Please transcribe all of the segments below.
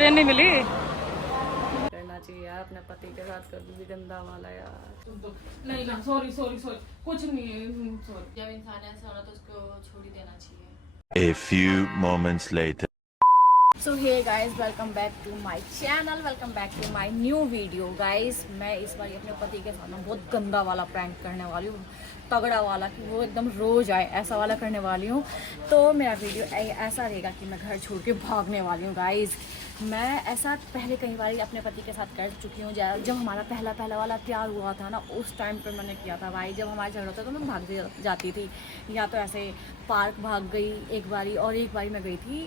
Train नहीं मिली। करना चाहिए यार अपने पति के साथ, कभी भी गंदा वाला यार। नहीं ना, सॉरी सॉरी सॉरी, कुछ नहीं है, सॉरी। जब इंसान ऐसा हो रहा तो उसको छोड़ ही देना चाहिए। A few moments later. So hey guys, welcome back to my channel, welcome back to my new video. Guys मैं इस बार अपने पति के साथ में बहुत गंदा वाला प्रैंक करने वाली हूँ, तगड़ा वाला कि वो एकदम रोज आए ऐसा वाला करने वाली हूँ। तो मेरा वीडियो ऐसा रहेगा कि मैं घर छोड़ के भागने वाली हूँ। गाइस मैं ऐसा पहले कई बार अपने पति के साथ कर चुकी हूँ। जब हमारा पहला वाला प्यार हुआ था ना, उस टाइम पर मैंने किया था भाई। जब हमारा झगड़ा था तो मैं भाग जाती थी, या तो ऐसे पार्क भाग गई एक बारी, और एक बारी मैं गई थी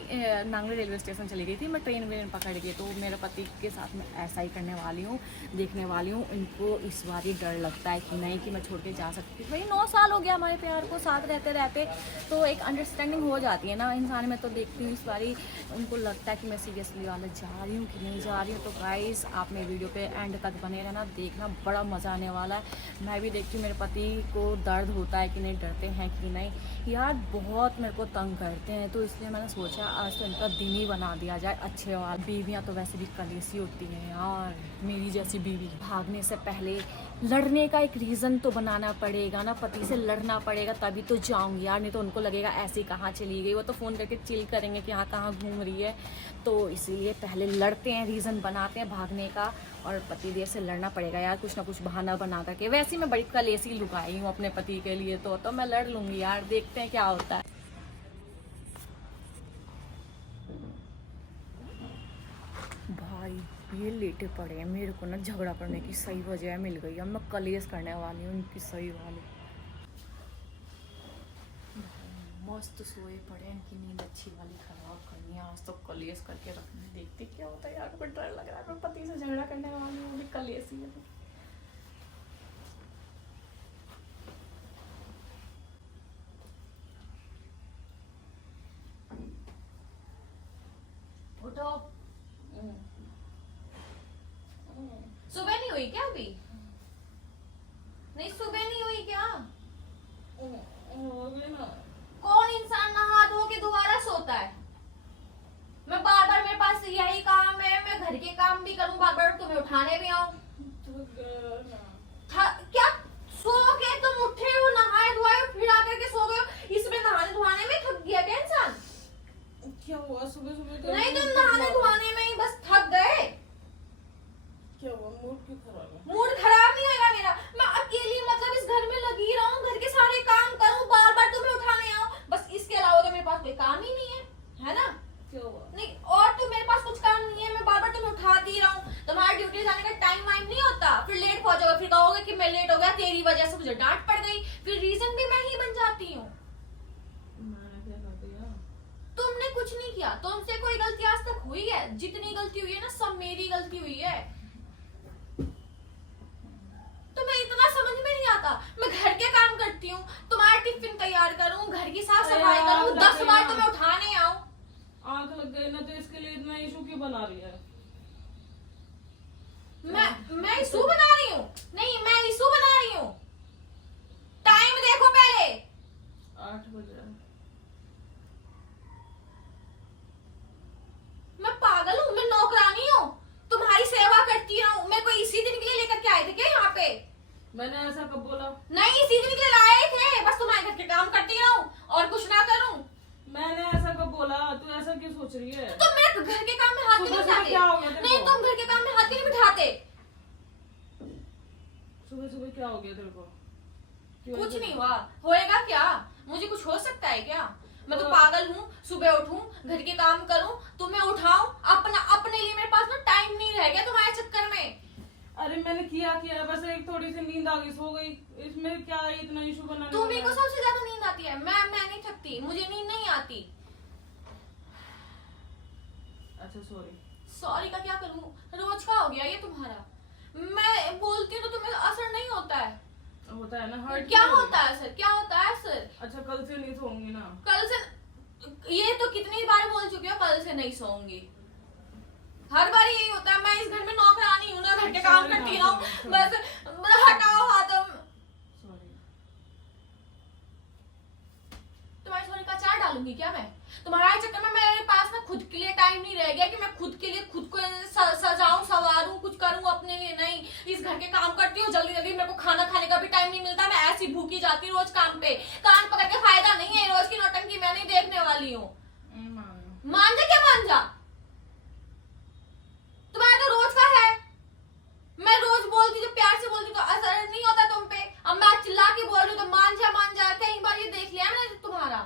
नांगल रेलवे स्टेशन चली गई थी मैं, ट्रेन पकड़ के। तो मेरे पति के साथ मैं ऐसा ही करने वाली हूँ, देखने वाली हूँ। इनको इस बार ही डर लगता है कि नहीं कि मैं छोड़ के जा सकती। भाई 9 साल हो गया हमारे प्यार को, साथ रहते रहते तो एक अंडरस्टैंडिंग हो जाती है ना इंसान में। तो देखती हूँ इस बारी उनको लगता है कि मैं सीरियसली वाला जा रही हूँ कि नहीं जा रही हूँ। तो गाइस आप मेरे वीडियो पे एंड तक बने रहना, देखना, बड़ा मज़ा आने वाला है। मैं भी देखती हूँ मेरे पति को दर्द होता है कि नहीं, डरते हैं कि नहीं। यार बहुत मेरे को तंग करते हैं, तो इसलिए मैंने सोचा आज तो इनका दिन ही बना दिया जाए अच्छे वाला। बीवियाँ तो वैसे भी कलेसी होती हैं यार, मेरी जैसी बीवी। भागने से पहले लड़ने का एक रीज़न तो बनाना पड़ेगा ना, पति से लड़ना पड़ेगा तभी तो जाऊँगी यार, नहीं तो उनको लगेगा ऐसी कहाँ चली गई। वो तो फ़ोन करके चिल करेंगे कि हाँ कहाँ घूम रही है। तो इसीलिए पहले लड़ते हैं, रीज़न बनाते हैं भागने का, और पति देव से लड़ना पड़ेगा यार, कुछ ना कुछ बहाना बना करके। वैसे ही मैं बड़ी कलेसी लुकाई हूँ अपने पति के लिए, तो मैं लड़ लूँगी यार, देखते हैं क्या होता है। भाई ये लेटे पड़े हैं, मेरे को ना झगड़ा करने की सही वजह मिल गई। अब मैं कलेश करने वाली हूँ उनकी सही वाली। मस्त सोए पड़े हैं, इनकी नींद अच्छी वाली खराब करनी है आज तो, कलेश करके रखना है। देखते क्या होता है यार, मुझे डर लग रहा है। मैं पति से झगड़ा करने वाली हूँ, भी कलेशी है। उठो। सुबह नहीं हुई क्या अभी? नहीं सुबह नहीं हुई क्या? कौन इंसान नहा धो के दोबारा सोता है? मैं बार बार, मेरे पास यही काम है, मैं घर के काम भी करूं, बार बार तुम्हें उठाने भी आऊं। क्या सो के तुम उठे हो, नहाए धोए फिर आकर के सो गए हो? इसमें नहाने धोने में थक गया क्या इंसान? क्या हुआ सुबह सुबह? नहीं तुम नहाने धोने में ही बस थक गए। क्या हुआ, मूड क्यों खराब है? मूड खराब नहीं होगा मेरा, मैं अकेली मतलब इस घर में लगी रहूं, घर के सारे काम करूं, बार बार तुम्हें उठाने आऊं, बस इसके अलावा तो मेरे पास कोई काम ही नहीं है ना? क्या हुआ? नहीं, और तो मेरे पास कुछ काम नहीं है, मैं बार बार तुम्हें उठाती रहूं। तुम्हारा ड्यूटी जाने का टाइम वाइम नहीं होता, फिर लेट पहुंचोगे, फिर कहोगे कि मैं लेट हो गया, तेरी वजह से मुझे डांट पड़ गई, फिर रीजन भी मैं ही बन जाती हूँ। तुमने कुछ नहीं किया, तुमसे कोई गलती आज तक हुई है? जितनी गलती हुई है ना, सब मेरी गलती हुई है। तुम्हें इतना समझ में नहीं आता, मैं घर के काम करती हूँ, तुम्हारा टिफिन तैयार करूँ, घर की साफ सफाई करूँ, 10 बार तुम्हें उठाने आऊँ। आंख लग गई ना, तो इसके लिए इतना इशू क्यों बना रही है? मैं इशू बना रही हूँ? नहीं मैं इशू बना रही हूँ। टाइम देखो पहले, 8 बजे। मैं पागल हूँ? मैं नौकरानी हूँ, तुम्हारी सेवा करती हूँ। मैं कोई इसी दिन के लिए लेकर के आए थे क्या यहाँ पे? मैंने ऐसा कब बोला? नहीं इसी दिन के लिए लाए थे, बस तुम्हारे घर के काम करती रहूं और कुछ ना करूं। मैंने ऐसा कब बोला? तू ऐसा क्यों सोच रही है? तुम मेरे घर के काम में हाथ नहीं बिठाते। क्या हो गया तेरे नहीं को? तुम घर के काम में हाथ नहीं बिठाते। सुबह सुबह क्या हो गया तेरे को? कुछ नहीं हुआ, होएगा क्या? मुझे कुछ हो सकता है क्या? मैं तो पागल हूँ, सुबह उठूं, घर के काम करूं, तुम्हें उठाऊं, अपने लिए मेरे पास ना टाइम नहीं रह गया तुम्हारे चक्कर में। अरे मैंने किया बस एक थोड़ी सी नींद आ गई, सो गई, इसमें क्या इतना इशू बनाने? तुम्ही को सबसे ज्यादा नींद आती है, मैं नहीं थकती, मुझे नींद नहीं आती। अच्छा सॉरी। सॉरी का क्या करूं, रोज का हो गया ये तुम्हारा। मैं बोलती हूँ तो तुम्हें असर नहीं होता है। होता है ना, हर्ट क्या होता है सर, क्या होता है सर? अच्छा कल से नहीं सोऊंगी ना? कल से ये तो कितनी बार बोल चुकी हो, कल से नहीं सोऊंगी। हर बार यही होता है, मैं इस घर में नौकरानी हूँ ना, घर के काम करती हूँ, बस हटाओ हाथ। तुम्हारी सॉरी का अचार डालूंगी क्या मैं? तुम्हारे चक्कर में मेरे पास ना खुद के लिए टाइम नहीं रह गया कि मैं खुद के लिए खुद करती हूँ जल्दी जल्दी, मेरे को खाना खाने का भी टाइम नहीं मिलता, मैं ऐसी भूखी जाती हूँ रोज काम पे। कान पकड़ के फायदा नहीं है, रोज की नौटंकी मैं नहीं देखने वाली हूँ। मान जा, क्या मान जा, तुम्हारा तो रोज का है। मैं रोज बोलती हूँ, प्यार से बोलती हूँ तो असर नहीं होता तुम पे। अब मैं चिल्ला के बोल रही हूँ तो मान जा। कई बार ये देख लिया मैंने तुम्हारा,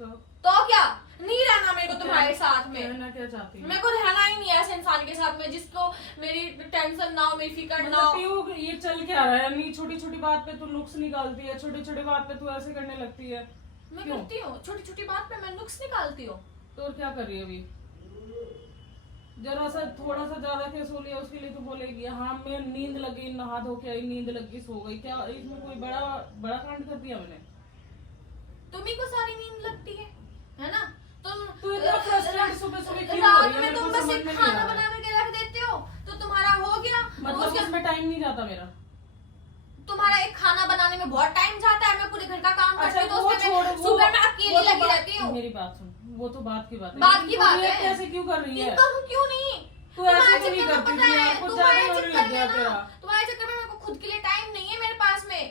तो क्या नहीं रहना मेरे को तुम्हारे साथ में। रहना क्या चाहती है? मेरे को रहना ही नहीं है ऐसे इंसान के साथ में जिसको मेरी टेंशन ना हो, मेरी फिक्र ना हो। मतलब ये चल क्या रहा है? नहीं, छोटी छोटी बात पे तू नुक्स निकालती है, छोटी छोटी बात पे तू ऐसे करने लगती है। मैं करती हूँ छोटी छोटी बात पे मैं नुक्स निकालती हूँ। तो और क्या कर रही है अभी? जरा सा थोड़ा सा ज्यादा केस हो लिया उसके लिए तो बोलेगी हाँ मैं नींद लगी, नहा धो के आई, नींद लगी, सो गई। क्या इसमें कोई बड़ा बड़ा कांड कर दिया मैंने? तुम्ही को सारी नींद लगती है ना? तू इतना फ्रस्ट्रेट सुबह सुबह क्यों हो रात रही है? में मेरे तुम को बस समझ एक में नहीं खाना आ बना रहा। करके रख देते हो तो तुम्हारा हो गया। मतलब उसके उसमें टाइम नहीं जाता मेरा। तुम्हारा एक खाना बनाने में बहुत टाइम जाता है, मैं पूरे घर का काम करती हूँ तो वो उसमें छोड़, मैं सुबह में अकेली लगी रहती हूँ। मेरी बात सुन, वो तो बात की बात है। बात की बात ये है। ऐसे क्यों कर रही है? करूँ क्यों नहीं? तू ऐसे तुम्हारे क्यों नहीं चक्कर में करती पता थी है, यार? कुछ तुम्हारे ज्यादा होने चक्कर लग गया में तेरा। ना, तुम्हारे चक्कर में मेरे को खुद के लिए टाइम नहीं है मेरे पास में।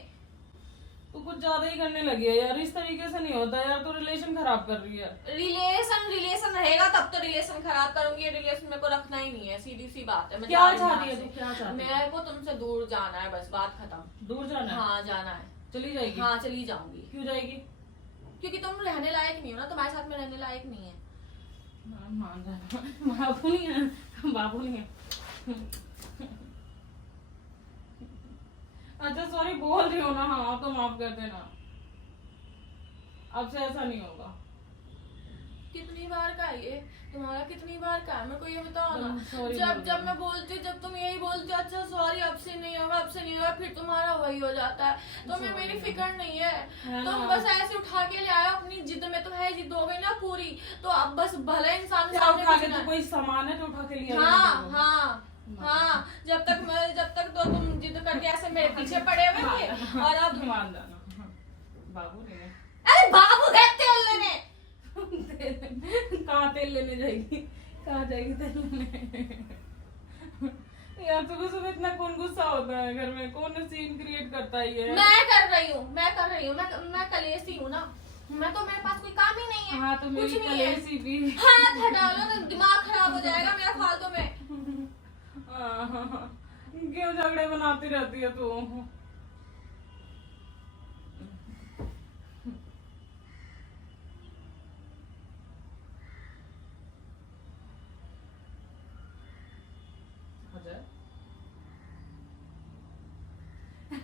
तू कुछ ज्यादा ही करने लगी है यार, इस तरीके से नहीं होता यार, तू रिलेशन खराब कर रही है। रिलेशन रहेगा तब तो रिलेशन खराब करूंगी। रिलेशन मेरे को रखना ही नहीं है, सीधी सी बात है। मैं क्या जा रही हूँ चाहती है यहाँ तू? से। क्या चाहती है? मेरे को तुमसे दूर जाना है, बस बात खत्म। दूर जाना है? हाँ जाना है। चली जाएगी? हाँ चली जाऊंगी। क्यों जाएगी? क्योंकि तुम रहने लायक नहीं हो ना, तुम्हारे साथ में रहने लायक नहीं है। हाँ, मान जाना। बाबू नहीं है, बाबू नहीं है। अच्छा सॉरी बोल रही हो ना, हाँ तो माफ कर देना, अब से ऐसा नहीं होगा। कितनी बार का है ये तुम्हारा? कितनी बार का है? मेरे को ये बताओ ना। sorry जब बोल जब रही मैं बोलती हूँ, जब तुम यही बोलते हो अच्छा सॉरी अब से नहीं होगा, अब से नहीं होगा, फिर तुम्हारा वही हो जाता है। तुम्हें Sorry मेरी फिक्र नहीं है। है तुम ना। बस ऐसे उठा के ले आए अपनी जिद में, तो है जिद हो गई ना पूरी, तो अब बस भले इंसान क्या सामने उठा के? कुछ तू ना- कोई सामान है जो उठा के लिया? हाँ हाँ हाँ, जब तक तो तुम जिद करके ऐसे मेरे पीछे पड़े हुए थे, और अब मान जाना। हाँ, बाबू नहीं है। अरे बाबू गए तेल लेने। कहाँ तेल लेने जाएगी? कहाँ जाएगी तेल लेने? यार सुबह सुबह इतना कौन गुस्सा होता है घर में? कौन सीन क्रिएट करता है ये? मैं कर रही हूँ मैं कलेसी हूँ ना। मैं तो, मेरे पास कोई काम ही नहीं है। हाँ तो मेरी कुछ नहीं है। कलेसी भी। हाथ हटा लो तो दिमाग खराब हो जाएगा मेरा फालतू में। क्यों झगड़े बनाती रहती है तू?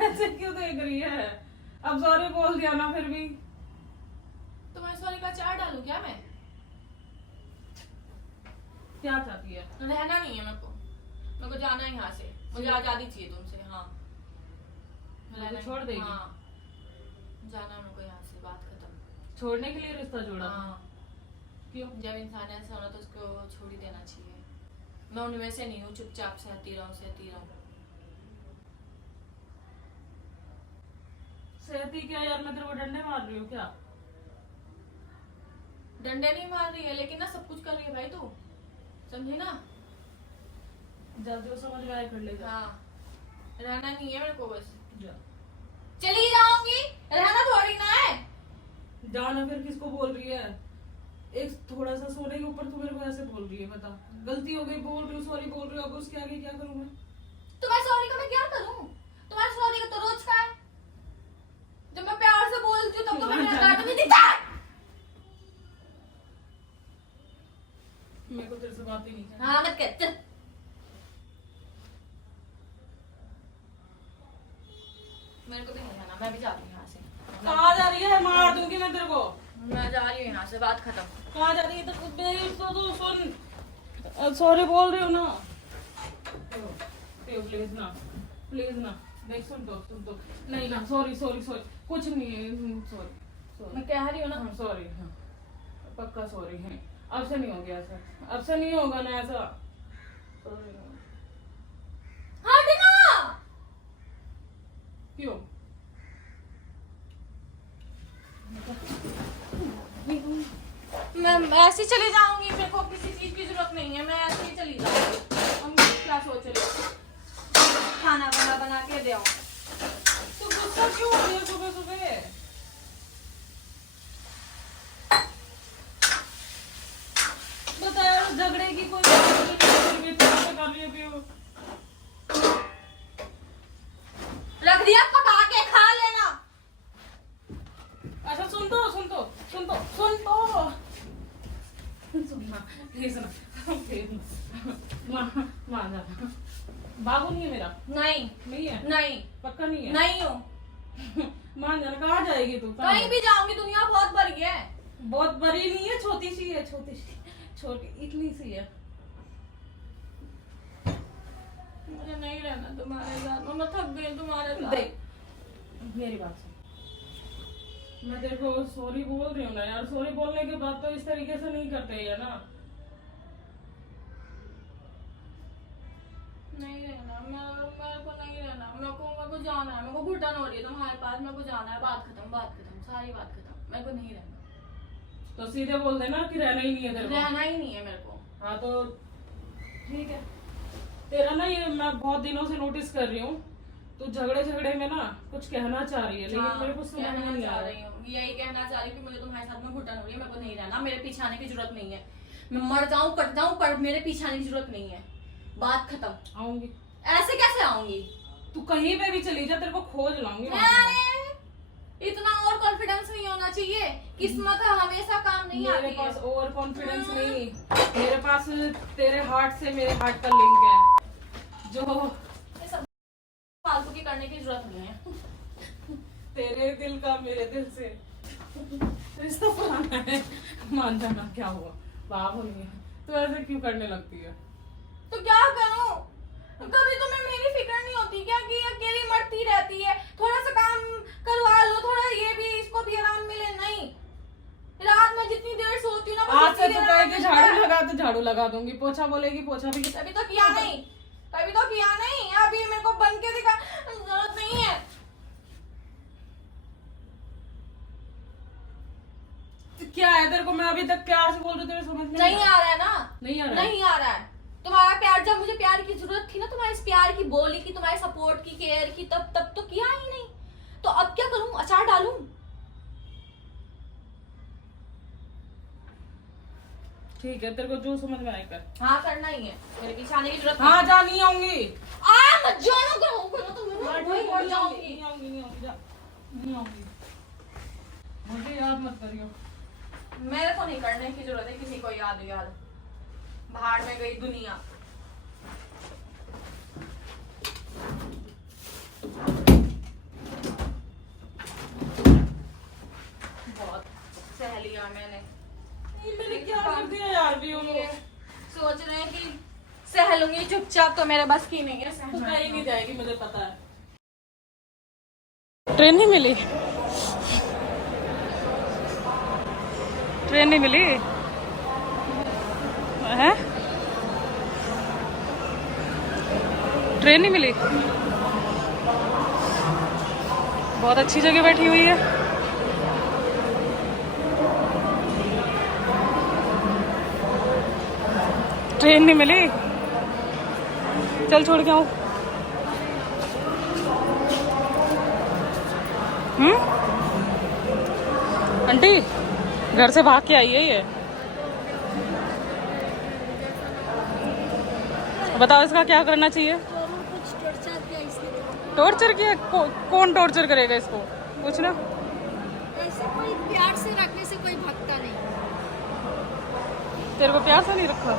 ऐसे क्यों देख रही है? अब सॉरी बोल दिया ना फिर भी। तुम्हारे सॉरी का चार डालू क्या मैं? क्या चाहती है? रहना नहीं है मेरे को जाना है यहाँ से। मुझे आजादी चाहिए तुमसे। हाँ मुझे छोड़ देगी? हाँ जाना है मेरे को यहाँ से, बात खत्म। छोड़ने के लिए रिश्ता जोड़ा? हाँ क्यों? जब इंसान ऐसा होना तो उसको छोड़ ही देना चाहिए। मैं उनमें से नहीं हूँ, चुपचाप सहती रहूँ। सहती क्या यार? मैं तेरे को डंडे मार रही हूँ क्या? डंडे नहीं मार रही है, लेकिन ना सब कुछ कर रही है भाई, तू समझे ना? जब जो समझ में आए कर ले जा। हाँ रहना नहीं है मेरे को, बस जा। चली जाऊंगी, रहना थोड़ी ना है। जाना फिर किसको बोल रही है? एक थोड़ा सा सोने के ऊपर तू मेरे को ऐसे बोल रही है, बता। गलती हो गई बोल रही हूँ, सॉरी बोल रही हूँ, अब उसके आगे क्या करूँ मैं? तुम्हारे सॉरी का मैं क्या करूं? तुम्हारे सॉरी का तो रोज का है। जब मैं प्यार से बोलती हूँ तब तो मेरे गार्ड नहीं दिखता। मेरे को तेरे से बात ही नहीं करनी। हाँ मत कर, चल। मेरे को भी नहीं जाना, मैं भी जा रही हूँ यहाँ से। कहाँ जा रही है? मार दूंगी मैं तेरे को। मैं जा रही हूँ यहाँ से, बात खत्म। कहाँ जा रही है? तो सुन, सॉरी बोल रही हूँ ना। प्लीज ना, प्लीज ना। नहीं सुन तो नहीं ना, सॉरी कुछ नहीं है, सॉरी। मैं कह रही हूँ ना। सॉरी, हाँ पक्का सॉरी है। अब से नहीं हो गया ऐसा, अब से नहीं होगा ना ऐसा। सॉरी। हट ना। क्यों? मैं ऐसे ही चली जाऊंगी, मेरे को किसी चीज की जरूरत नहीं है, मैं ऐसे ही चली जाऊंगी। हम क्या सोच रहे हो? खाना बना झगड़े की कोई बात नहीं, फिर भी तुम ऐसे कर रही हो क्यों? रख दिया, पका के खा लेना। अच्छा सुन तो सुनना प्लीज ना, मान जा। बाबू नहीं है मेरा? नहीं है। नहीं पक्का नहीं है? नहीं हूँ। मान जाना। कहाँ जाएगी तू? कहीं भी जाऊंगी, दुनिया बहुत बड़ी है। बहुत बड़ी नहीं है, छोटी सी है, छोटी इतनी सी है। मुझे नहीं रहना तुम्हारे साथ, मैं थक गई तुम्हारे साथ। देख मेरी बात सुन, मैं तेरे को सॉरी बोल रही हूँ ना यार। सॉरी बोलने के बाद तो इस तरीके से नहीं करते है ना। नहीं रहना, मेरे को नहीं रहना। मेरे को जाना है, मेरे को घुटन हो रही है तुम्हारे पास, मेरे को जाना है। बात खत्म, सारी बात खत्म। मेरे को नहीं रहना। तो सीधे बोल देना कि रहना ही नहीं है तेरे को। रहना ही नहीं है मेरे को। हाँ तो ठीक है। तेरा ना ये मैं बहुत दिनों से नोटिस कर रही हूँ, तू झगड़े में ना कुछ कहना चाह रही है, लेकिन मेरे को समझ में नहीं आ रहा है। यही कहना चाह रही हूँ कि मुझे तुम्हारे साथ में घुटन हो रही है, मेरे को नहीं रहना। मेरे पीछे आने की जरूरत नहीं है। मैं मर जाऊं कट जाऊं, पर मेरे पीछे आने की जरूरत नहीं है। बात खत्म। आऊंगी। ऐसे कैसे आऊंगी? तू कहीं पे भी चली जा, तेरे को खोज लाऊंगी। इतना और कॉन्फिडेंस नहीं होना चाहिए। किस्मत हमेशा काम नहीं आती है। मेरे पास ओवर कॉन्फिडेंस नहीं, मेरे पास तेरे हार्ट से मेरे हार्ट का लिंक है, जो फालतू की करने की जरूरत नहीं है। तेरे दिल का मेरे दिल से रिश्ता पुराना है। मान जाना क्या हुआ, बाप नहीं है तो ऐसे क्यों करने लगती है? तो क्या करूं? कभी तुम्हें मेरी फिक्र नहीं होती क्या कि अकेली मरती रहती है? थोड़ा सा काम करवा लो, थोड़ा ये भी, इसको भी आराम मिले। नहीं, रात में जितनी देर सोती हूँ ना, आज से तो कहेगी झाड़ू लगा तो झाड़ू लगा दूंगी, पोछा बोलेगी पोछा भी। अभी तो किया नहीं, अभी मेरे को बन के दिखा, जरूरत नहीं है। तो क्या है तेरे को? मैं अभी तक प्यार से बोल रही हूँ, तेरे समझ में नहीं आ रहा है ना? नहीं आ रहा है। तुम्हारा प्यार, जब मुझे प्यार की जरूरत थी ना, तुम्हारे इस प्यार की, बोली की, तुम्हारे सपोर्ट की, केयर की, तब तो किया ही नहीं। तो अब क्या करूं? अचार डालूं? ठीक है, तेरे को जो समझ में आए कर। हाँ, करना ही है। मेरे पीछे आने की जरूरत हाँ जा, नहीं आऊंगी। मत जानो, करो जाऊंगी। नहीं आऊंगी, मुझे याद मत करियो। मेरे को नहीं करने की जरूरत है किसी को याद। बाहर में गई दुनिया। बहुत सह लिया मैंने क्या कर दिया यार भी वो लोग। सोच रहे हैं कि सह लूंगी चुपचाप, तो मेरे बस की नहीं है। तू कहीं नहीं जाएगी, मुझे पता है। ट्रेन नहीं मिली? ट्रेन नहीं मिली है? ट्रेन नहीं मिली? बहुत अच्छी जगह बैठी हुई है। ट्रेन नहीं मिली, चल छोड़ के आओ। आंटी घर से भाग के आई है ये। बताओ इसका क्या करना चाहिए? टॉर्चर किया? कौन टॉर्चर करेगा इसको? कुछ ना, ऐसे कोई प्यार से रखने से कोई भागता नहीं। तेरे को प्यार से नहीं रखा?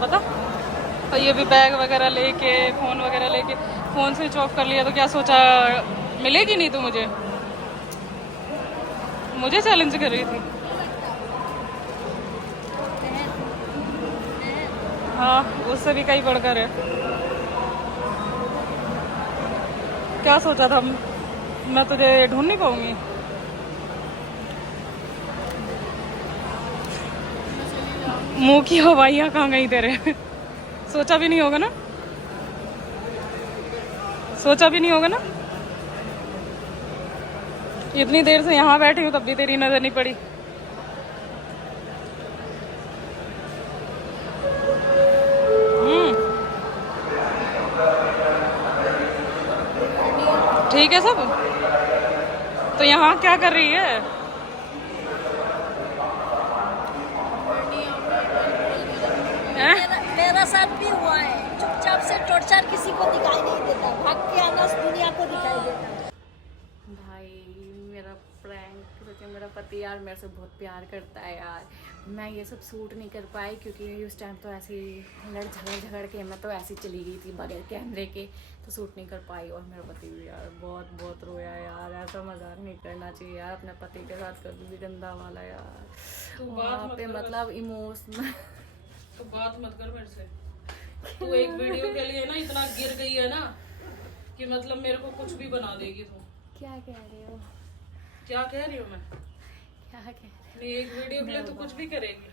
बता। तो ये भी बैग वगैरह लेके, फोन वगैरह लेके, फोन स्विच ऑफ कर लिया तो क्या सोचा मिलेगी नहीं तू? मुझे चैलेंज कर रही थी। हाँ, उससे भी कहीं बढ़कर है। क्या सोचा था मैं तुझे ढूंढ नहीं पाऊंगी? मुंह की हवाइयाँ कहाँ गई तेरे? सोचा भी नहीं होगा ना? सोचा भी नहीं होगा ना? इतनी देर से यहाँ बैठी हूँ तब भी तेरी नजर नहीं पड़ी। ठीक है सब। तो यहाँ क्या कर रही है? मेरा साथ भी हुआ है। चुपचाप से टॉर्चर किसी को दिखाई नहीं देता, भाग के आना दुनिया को दिखाई देता। भाई मेरा प्रैंक क्योंकि मेरा पति यार मेरे से बहुत प्यार करता है यार। मैं ये सब सूट नहीं कर पाई क्योंकि उस टाइम तो ऐसे ही झगड़ के मैं तो ऐसे ही चली गई थी बगैर कैमरे के, तो सूट नहीं कर पाई। और मेरा पति भी यार बहुत बहुत रोया यार। ऐसा मजाक नहीं करना चाहिए यार अपने पति के साथ, कभी भी गंदा वाला यार। तू वहाँ पे मतलब इमोशनल तो बात मत कर मेरे से। तू एक वीडियो के लिए ना इतना गिर गई है ना कि मतलब मेरे को कुछ भी बना देगी तू। क्या कह रहे हो? क्या कह रही हूँ मैं? क्या कह रहे हो? एक वीडियो के लिए तू कुछ भी करेगी।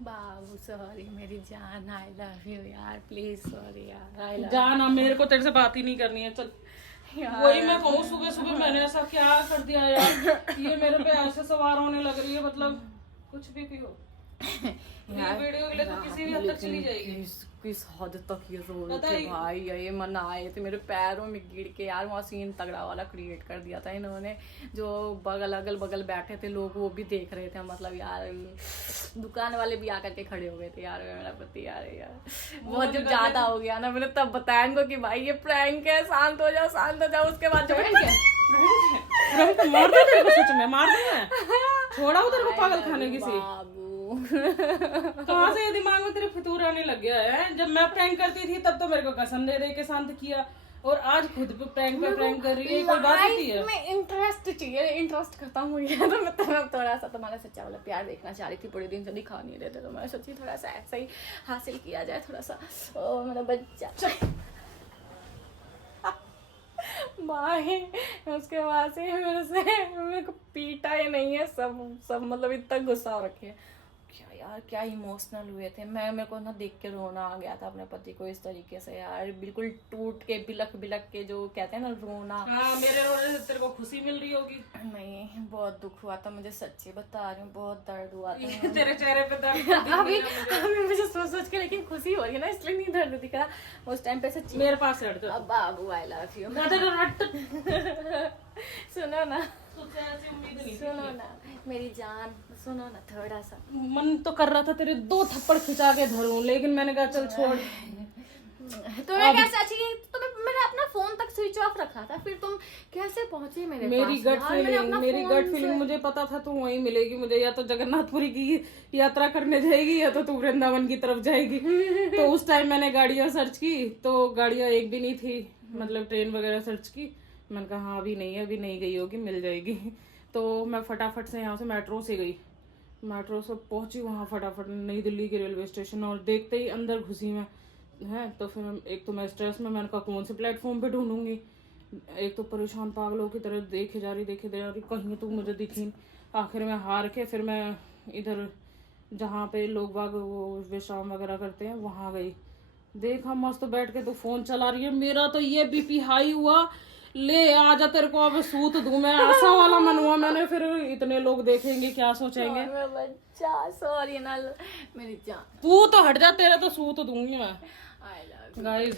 बाबू सॉरी मेरी जान, आई लव यू यार, प्लीज सॉरी यार, आई लव जाना, मेरे को तेरे से बात ही नहीं करनी है, चल। वही मैं कहूँ, सुबह सुबह मैंने ऐसा क्या कर दिया यार, ये मेरे पे ऐसे सवार होने लग रही है, मतलब कुछ भी हो। ये वीडियो के लिए तो किसी भी हद तक चली जाएगी। किस हद तक ये रो रहे थे भाई, ये मनाए थे मेरे पैरों में गिर के यार। वहाँ सीन तगड़ा वाला क्रिएट कर दिया था इन्होंने। जो अगल बगल बैठे थे लोग वो भी देख रहे थे, मतलब यार दुकान वाले भी आकर के खड़े हो गए थे यार। मेरा पति यार बहुत जब ज्यादा हो गया ना, मैंने तब बताया इनको कि भाई ये प्रैंक है, शांत हो जाओ। उसके बाद जो मार दो तेरे को, सच में मार दूं मैं, छोड़ा उधर को पागल खाने की सी। कहाँ से ये दिमाग में तेरे फितूर आने लग गया है? जब मैं प्रैंक करती थी तब तो मेरे को कसम दे के शांत किया, और आज खुद पे प्रैंक कर रही है। कोई बात होती है? मैं इंटरेस्ट चाहिए, इंटरेस्ट खत्म हो गया तो मैं थोड़ा सा तुम्हारा सच्चा वाला प्यार देखना चाह रही थी। पूरे दिन से दिखा नहीं रहे थे तो मैं सोची थोड़ा सा ऐसा ही हासिल किया जाए, थोड़ा सा। ओ मेरा बच्चा भाई, उसके बाद से मेरे को पीटा ही नहीं है, सब मतलब इतना गुस्सा रखे। क्या यार, क्या इमोशनल हुए थे। मेरे को ना देख के रोना आ गया था अपने पति को इस तरीके से यार, बिल्कुल टूट के बिलक के, जो कहते हैं ना रोना। हाँ, मेरे रोने से तेरे को खुशी मिल रही होगी। नहीं, बहुत दुख हुआ था मुझे, सच्ची बता रही हूँ, बहुत दर्द हुआ था तेरे चेहरे पे दर्द अभी मुझे सोच के, लेकिन खुशी हो रही है ना, इसलिए नहीं दर्द दिख रहा उस टाइम पे सच्ची। मेरे पास हट जा। अब बाबू आई लव यू। सुनो ना, सुनो ना मेरी जान, सुनो ना थोड़ा सा। मन तो कर रहा था तेरे 2 थप्पड़ खिंचा के धरूं, लेकिन मैंने कहा चल छोड़। तुम्हें कैसे अच्छी, तुम्हें मैंने अपना फोन तक स्विच ऑफ रखा था, फिर तुम कैसे पहुंचे मेरे मेरी पास? मेरी गट फीलिंग मुझे पता था तू वहीं मिलेगी मुझे, या तो जगन्नाथपुरी की यात्रा करने जाएगी या तो तू वृंदावन की तरफ जाएगी। तो उस टाइम मैंने गाड़ियां सर्च की तो गाड़ियां एक भी नहीं थी, मतलब ट्रेन वगैरह सर्च की। मैंने कहा हाँ अभी नहीं गई होगी, मिल जाएगी। तो मैं फटाफट से यहाँ से मेट्रो से गई, मेट्रो से पहुंची वहाँ फटाफट नई दिल्ली के रेलवे स्टेशन, और देखते ही अंदर घुसी मैं है। तो फिर एक तो मैं स्ट्रेस में, मैंने कहा कौन से प्लेटफॉर्म पे ढूंढूंगी, एक तो परेशान पागलों की तरह देखे जा रही कहीं तो मुझे दिखी। आखिर में हार के फिर मैं इधर जहाँ पे लोग बाग वो विश्राम वगैरह करते हैं वहाँ गई। देखा मस्त बैठ के तो फोन चला रही है। मेरा तो ये बीपी हाई हुआ, ले आजा तेरे को अब सूत दूं मैं, ऐसा वाला मन हुआ मैंने। फिर इतने लोग देखेंगे क्या सोचेंगे। बच्चा सॉरी ना मेरी जान, तू तो हट जा, तेरे तो सूत दूंगी मैं। गाइस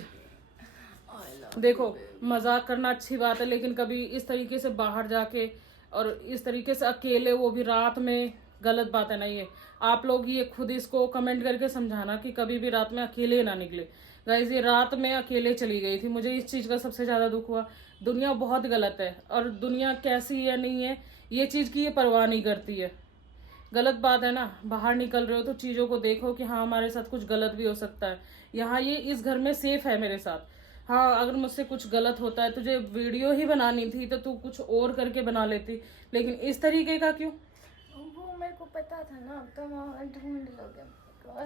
देखो, मजाक करना अच्छी बात है, लेकिन कभी इस तरीके से बाहर जाके और इस तरीके से अकेले, वो भी रात में, गलत बात है ना ये। आप लोग ये खुद इसको कमेंट करके समझाना कि कभी भी रात में अकेले ना निकले। गाइस ये रात में अकेले चली गई थी, मुझे इस चीज का सबसे ज्यादा दुख हुआ। दुनिया बहुत गलत है, और दुनिया कैसी है नहीं है ये चीज की ये परवाह नहीं करती है। गलत बात है ना, बाहर निकल रहे हो तो चीजों को देखो कि हाँ हमारे साथ कुछ गलत भी हो सकता है। यहाँ ये इस घर में सेफ है मेरे साथ। हाँ अगर मुझसे कुछ गलत होता है, तुझे वीडियो ही बनानी थी तो तू कुछ और करके बना लेती, लेकिन इस तरीके का क्यों? वो मेरे को पता था ना, तो ढूंढ लोगे।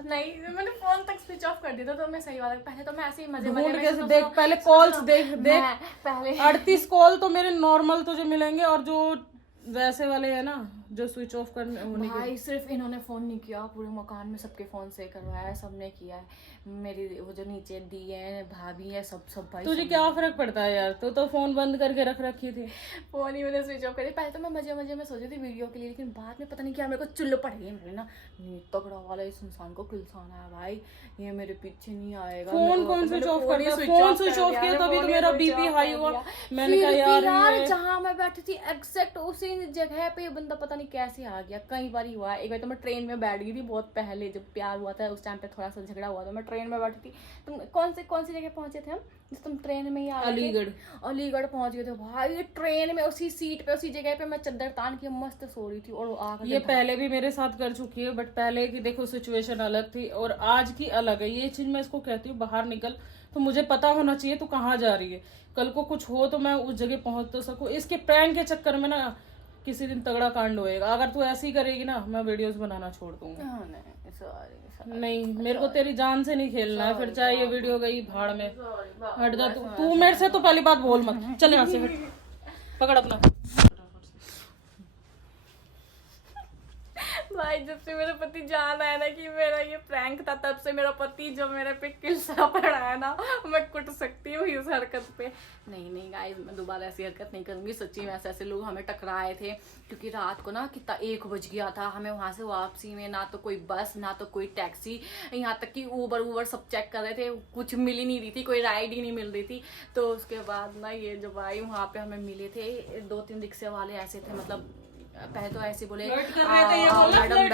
नहीं, मैंने फोन तक स्विच ऑफ कर दिया था, तो मैं सही वाला। पहले तो मैं ऐसे ही मजे में कैसे देख, पहले कॉल्स देख पहले 38 कॉल तो मेरे नॉर्मल तुझे मिलेंगे, और जो वैसे वाले है ना जो स्विच ऑफ करने होने के। भाई सिर्फ इन्होंने फोन नहीं किया, पूरे मकान में सबके फोन से करवाया है, सबने किया है। मेरी वो जो नीचे दी है, भाभी है, सब भाई। तुझे क्या फर्क पड़ता है यार, तू तो फोन बंद करके रख रखी थी। फोन ही मैंने स्विच ऑफ कर दिया। पहले तो मैं मजे में सोची थी वीडियो के लिए, लेकिन बाद में पता नहीं क्या मेरे को चुल्ल पड़ गई। मैंने ना तगड़ा वाला इस इंसान को किलसाना है भाई, ये मेरे पीछे नहीं आएगा। फोन कौन स्विच ऑफ कर दिया? फोन स्विच ऑफ किया तभी तो मेरा बीपी हाई हुआ। मैंने कहा यार जहाँ मैं बैठी थी एग्जैक्ट उसी जगह पे ये बंदा पता नहीं नहीं कैसे आ गया। कई बार ही हुआ है। एक बार तो मैं ट्रेन में बैठ गई थी बहुत पहले, जब प्यार हुआ था उस टाइम पे थोड़ा सा झगड़ा हुआ था, मैं ट्रेन में बैठी थी। तुम कौन सी जगह पहुंचे थे हम, जिस तुम ट्रेन में ही आ गए थे? अलीगढ़ पहुंच गए थे भाई। ट्रेन में उसी सीट पे उसी जगह पे मैं चद्दर तान के मस्त सो रही थी और आकर ये पहले भी मेरे साथ कर चुकी है, बट पहले की देखो सिचुएशन अलग थी और आज की अलग है। ये चीज मैं इसको कहती हूँ, बाहर निकल तो मुझे पता होना चाहिए तू कहाँ जा रही है। कल को कुछ हो तो मैं उस जगह पहुंच तो सकूं। इसके प्रैंक के चक्कर में ना किसी दिन तगड़ा कांड होएगा। अगर तू ऐसी करेगी ना, मैं वीडियोस बनाना छोड़ दूंगा। नहीं, मेरे को तेरी जान से नहीं खेलना है। फिर चाहे ये वीडियो गई भाड़ में, हट जा तू मेरे से। तो पहली बात बोल मत, चल यहाँ से, हट, पकड़ अपना। भाई जब से मेरा पति जान आया ना कि मेरा ये प्रैंक था, तब से मेरा पति जब मेरे पे किलसा पड़ा है ना, मैं कुट सकती हूँ इस हरकत पे। नहीं गाइस, मैं दोबारा ऐसी हरकत नहीं करूंगी। सच्ची में ऐसे लोग हमें टकराए थे, क्योंकि रात को ना कितना 1 बज गया था। हमें वहां से वापसी में ना तो कोई बस ना तो कोई टैक्सी, यहाँ तक कि ऊबर सब चेक कर रहे थे, कुछ मिल ही नहीं रही थी, कोई राइड ही नहीं मिल रही थी। तो उसके बाद ना ये जब आई वहाँ पे हमें मिले थे 2-3 रिक्शे वाले ऐसे थे, मतलब पहले तो ऐसे बोले मैडम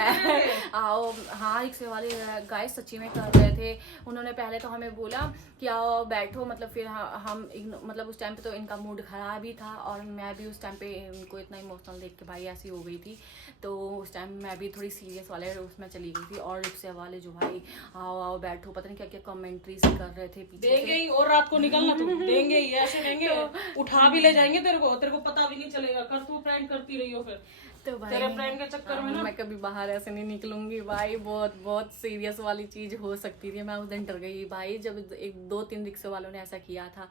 आओ। हाँ, रिक्शे वाले गाइस सच्ची में कर रहे थे। उन्होंने पहले तो हमें बोला कि आओ बैठो, मतलब फिर हम मतलब उस टाइम पे तो इनका मूड खराब ही था और मैं भी उस टाइम पे उनको इतना इमोशनल देख के भाई ऐसी हो गई थी। तो उस टाइम मैं भी थोड़ी सीरियस वाले उसमें चली गई थी। और रिक्शे वाले जो भाई आओ बैठो, पता नहीं क्या क्या कमेंट्रीज कर रहे थे पीछे देंगे ही। और रात को निकलना तो देंगे ही, ऐसे देंगे उठा भी ले जाएंगे तेरे को पता भी नहीं चलेगा। कर तू प्रैंक करती रही हो फिर तो भाई तेरे प्रैंक के चक्कर में ना मैं कभी बाहर ऐसे नहीं निकलूंगी भाई। बहुत सीरियस वाली चीज हो सकती थी। मैं उस दिन डर गई भाई, जब 1-2-3 रिक्शे वालों ने ऐसा किया था।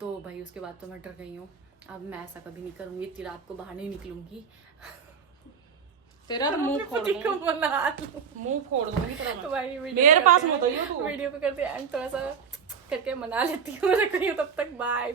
तो भाई उसके बाद तो मैं डर गई हूँ। अब मैं ऐसा कभी नहीं करूंगी, इतनी रात को बाहर नहीं निकलूंगी। तेरा मुंह फोड़ दूंगी, मुंह फोड़ दूंगी तेरा। तो भाई मेरे पास मत आइयो तू। वीडियो पे करते एंड थोड़ा सा करके मना लेती हूँ, रख रही हूँ। तब तक बाय।